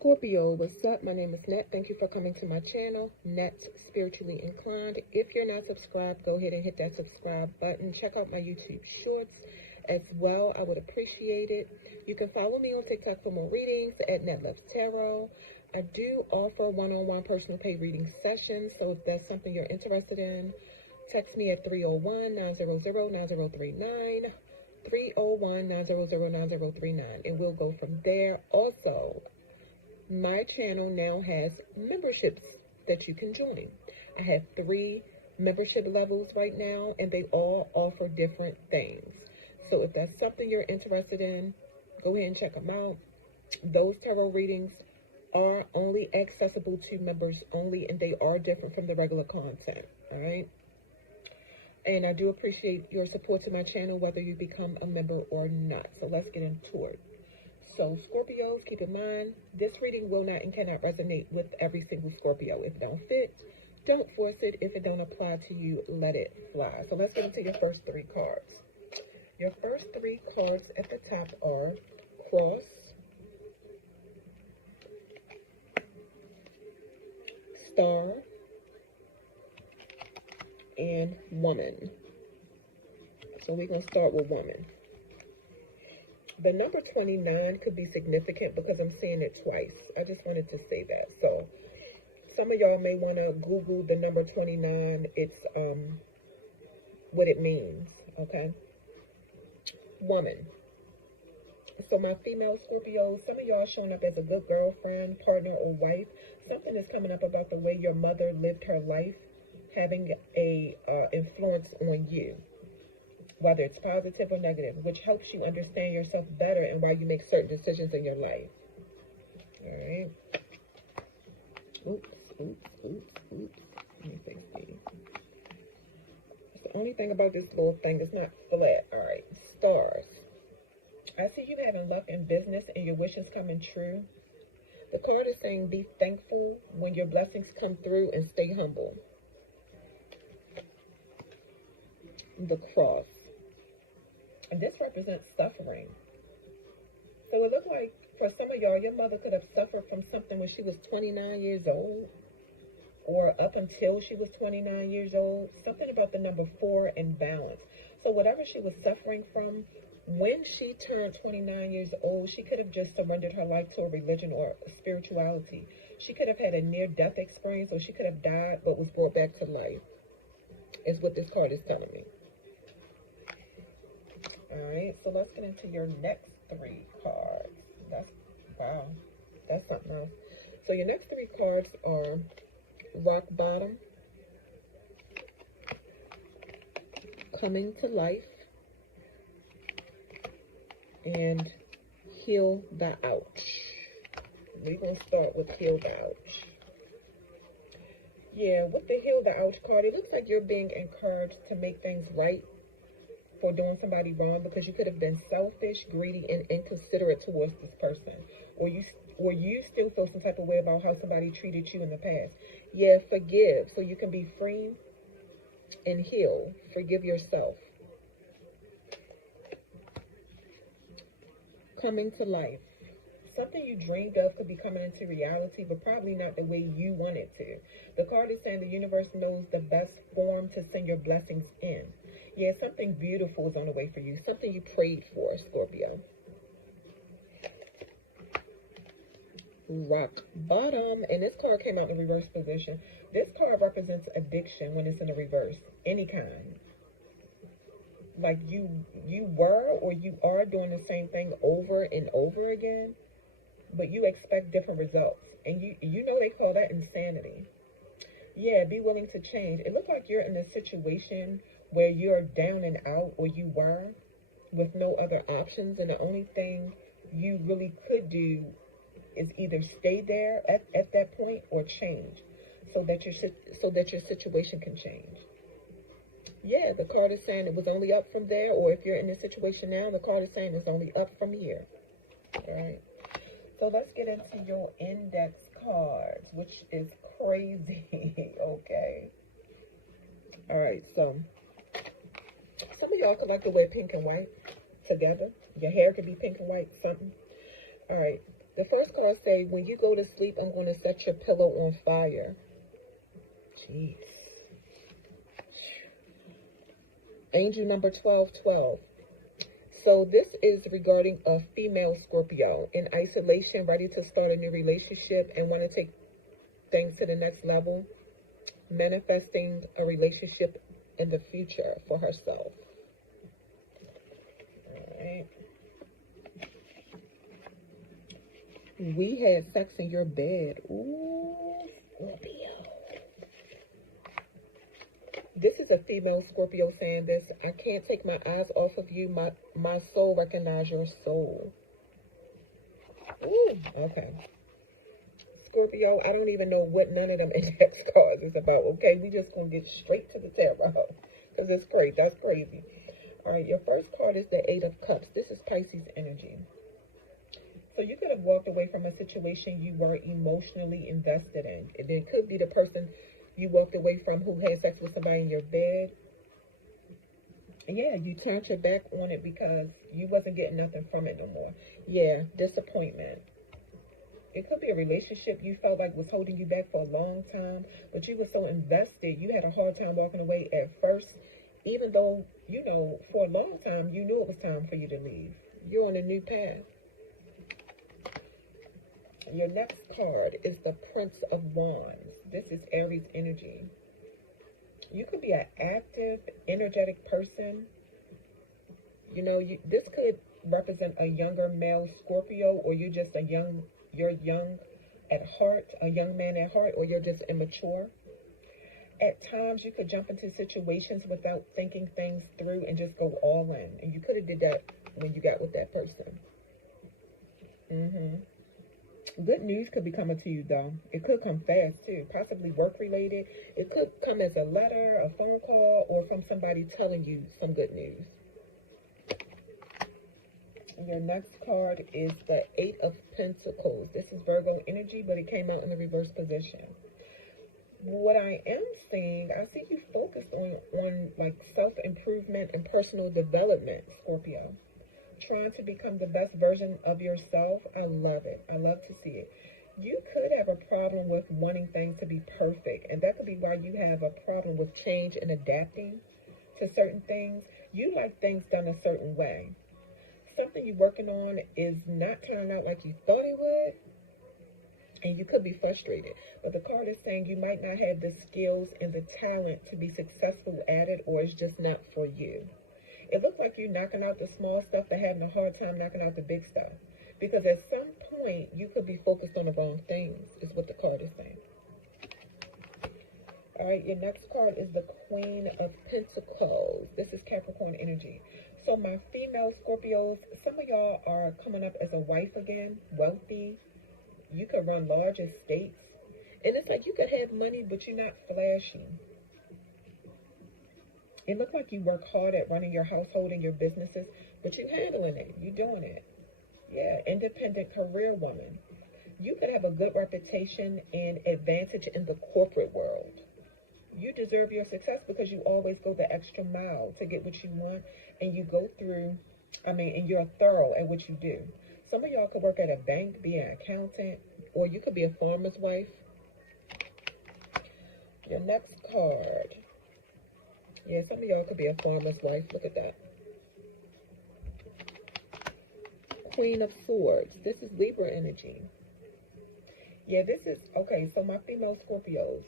Scorpio, what's up? My name is Net. Thank you for coming to my channel, Net Spiritually Inclined. If you're not subscribed, go ahead and hit that subscribe button. Check out my YouTube shorts as well. I would appreciate it. You can follow me on TikTok for more readings at Net Loves Tarot. I do offer one-on-one personal paid reading sessions, so if that's something you're interested in, text me at 301-900-9039, 301-900-9039, and we'll go from there. Also, my channel now has memberships that you can join. I have 3 membership levels right now, and they all offer different things. So if that's something you're interested in, go ahead and check them out. Those tarot readings are only accessible to members only, and they are different from the regular content, all right? And I do appreciate your support to my channel, whether you become a member or not. So let's get into it. So Scorpios, keep in mind, this reading will not and cannot resonate with every single Scorpio. If it don't fit, don't force it. If it don't apply to you, let it fly. So let's get into your first 3 cards. Your first 3 cards at the top are Cross, Star, and Woman. So we're going to start with Woman. The number 29 could be significant because I'm seeing it twice. I just wanted to say that. So some of y'all may want to Google the number 29. It's what it means, okay? Woman. So my female Scorpios, some of y'all showing up as a good girlfriend, partner, or wife. Something is coming up about the way your mother lived her life, having a influence on you, whether it's positive or negative, which helps you understand yourself better and why you make certain decisions in your life. All right. Oops. Let me fix these. The only thing about this little thing is not flat. All right. Stars. I see you having luck in business and your wishes coming true. The card is saying be thankful when your blessings come through and stay humble. The Cross. And this represents suffering. So it looked like for some of y'all, your mother could have suffered from something when she was 29 years old, or up until she was 29 years old. Something about the number 4 and balance. So whatever she was suffering from, when she turned 29 years old, she could have just surrendered her life to a religion or a spirituality. She could have had a near-death experience, or she could have died but was brought back to life, is what this card is telling me. All right, so let's get into your next 3 cards. Wow, that's something else. So your next 3 cards are Rock Bottom, Coming to Life, and Heal the Ouch. We're going to start with Heal the Ouch. Yeah, with the Heal the Ouch card, it looks like you're being encouraged to make things right for doing somebody wrong, because you could have been selfish, greedy, and inconsiderate towards this person. Or you still feel some type of way about how somebody treated you in the past. Yeah, forgive so you can be free and heal. Forgive yourself. Coming to life. Something you dreamed of could be coming into reality, but probably not the way you want it to. The card is saying the universe knows the best form to send your blessings in. Yeah, something beautiful is on the way for you. Something you prayed for, Scorpio. Rock Bottom. And this card came out in reverse position. This card represents addiction when it's in the reverse. Any kind. Like you were or you are doing the same thing over and over again, but you expect different results. And you know they call that insanity. Yeah, be willing to change. It looks like you're in a situation where you're down and out, or you were, with no other options, and the only thing you really could do is either stay there at that point or change, so that your situation can change. Yeah, the card is saying it was only up from there, or if you're in this situation now, the card is saying it's only up from here. All right. So let's get into your index cards, which is crazy. Okay. All right, so some of y'all could like to wear pink and white together. Your hair could be pink and white, something. All right. The first card say, when you go to sleep, I'm going to set your pillow on fire. Jeez. Angel number 1212. So this is regarding a female Scorpio in isolation, ready to start a new relationship and want to take things to the next level, manifesting a relationship in the future for herself. All right. We had sex in your bed. Ooh, Scorpio. This is a female Scorpio saying this. I can't take my eyes off of you. My soul recognize your soul. Ooh, okay. Scorpio, I don't even know what none of them index cards is about, okay? We just going to get straight to the tarot because it's crazy. That's crazy. All right, your first card is the Eight of Cups. This is Pisces energy. So you could have walked away from a situation you were emotionally invested in. It could be the person you walked away from who had sex with somebody in your bed. Yeah, you turned your back on it because you wasn't getting nothing from it no more. Yeah, disappointment. It could be a relationship you felt like was holding you back for a long time, but you were so invested, you had a hard time walking away at first, even though, you know, for a long time, you knew it was time for you to leave. You're on a new path. Your next card is the Prince of Wands. This is Aries energy. You could be an active, energetic person. You know, this could represent a younger male Scorpio, or you're just you're young at heart, a young man at heart, or you're just immature. At times, you could jump into situations without thinking things through and just go all in. And you could have did that when you got with that person. Good news could be coming to you, though. It could come fast, too. Possibly work-related. It could come as a letter, a phone call, or from somebody telling you some good news. Your next card is the Eight of Pentacles. This is Virgo energy, but it came out in the reverse position. What I am seeing, I see you focused on like self-improvement and personal development, Scorpio. Trying to become the best version of yourself. I love it. I love to see it. You could have a problem with wanting things to be perfect, and that could be why you have a problem with change and adapting to certain things. You like things done a certain way. Something you're working on is not turning out like you thought it would, and you could be frustrated. But the card is saying you might not have the skills and the talent to be successful at it, or it's just not for you. It looks like you're knocking out the small stuff but having a hard time knocking out the big stuff. Because at some point, you could be focused on the wrong things, is what the card is saying. All right, your next card is the Queen of Pentacles. This is Capricorn energy. So my female Scorpios, some of y'all are coming up as a wife again, wealthy. You could run large estates. And it's like you could have money, but you're not flashy. It looks like you work hard at running your household and your businesses, but you're handling it. You're doing it. Yeah, independent career woman. You could have a good reputation and advantage in the corporate world. You deserve your success because you always go the extra mile to get what you want, and you go through, and you're thorough at what you do. Some of y'all could work at a bank, be an accountant, or you could be a farmer's wife. Your next card. Yeah, some of y'all could be a farmer's wife. Look at that. Queen of Swords. This is Libra energy. Yeah, this is, okay, so my female Scorpios.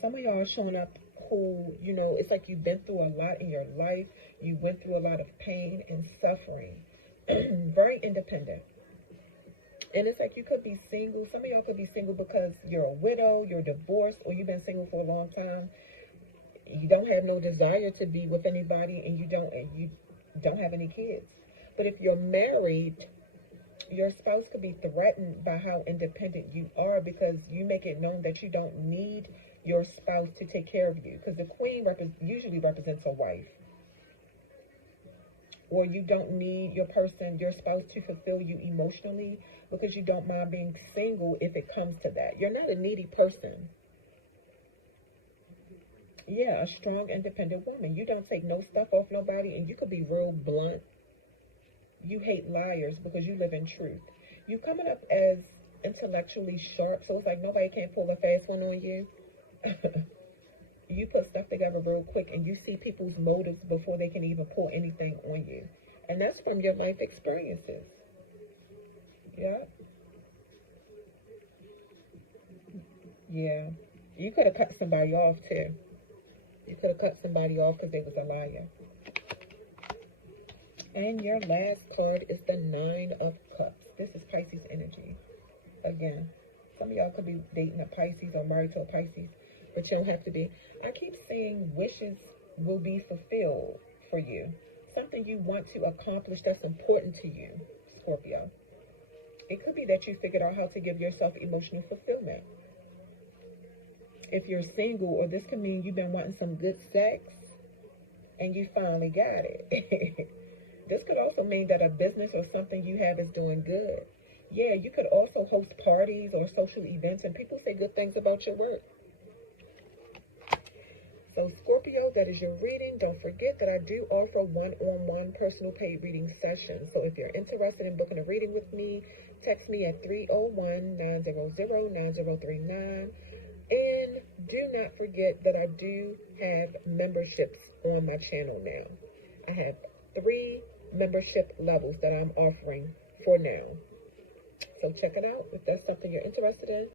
Some of y'all are showing up who, you know, it's like you've been through a lot in your life. You went through a lot of pain and suffering. Very independent. And it's like you could be single. Some of y'all could be single because you're a widow, you're divorced, or you've been single for a long time. You don't have no desire to be with anybody, and you don't have any kids. But if you're married, your spouse could be threatened by how independent you are because you make it known that you don't need your spouse to take care of you. Because the queen usually represents a wife. Or you don't need your spouse to fulfill you emotionally because you don't mind being single if it comes to that. You're not a needy person. Yeah, a strong, independent woman. You don't take no stuff off nobody, and you could be real blunt. you hate liars because you live in truth. You coming up as intellectually sharp, so it's like nobody can pull a fast one on you. You put stuff together real quick and you see people's motives before they can even pull anything on you. And that's from your life experiences. Yeah. Yeah. You could have cut somebody off too. You could have cut somebody off because they was a liar. And your last card is the Nine of Cups. This is Pisces energy. Again, some of y'all could be dating a Pisces or married to a Pisces, but you don't have to be. I keep saying wishes will be fulfilled for you. Something you want to accomplish that's important to you, Scorpio. It could be that you figured out how to give yourself emotional fulfillment. If you're single, or this could mean you've been wanting some good sex and you finally got it. This could also mean that a business or something you have is doing good. Yeah, you could also host parties or social events and people say good things about your work. So Scorpio, that is your reading. Don't forget that I do offer one-on-one personal paid reading sessions. So if you're interested in booking a reading with me, text me at 301-900-9039. And do not forget that I do have memberships on my channel now. I have 3 membership levels that I'm offering for now. So check it out if that's something you're interested in.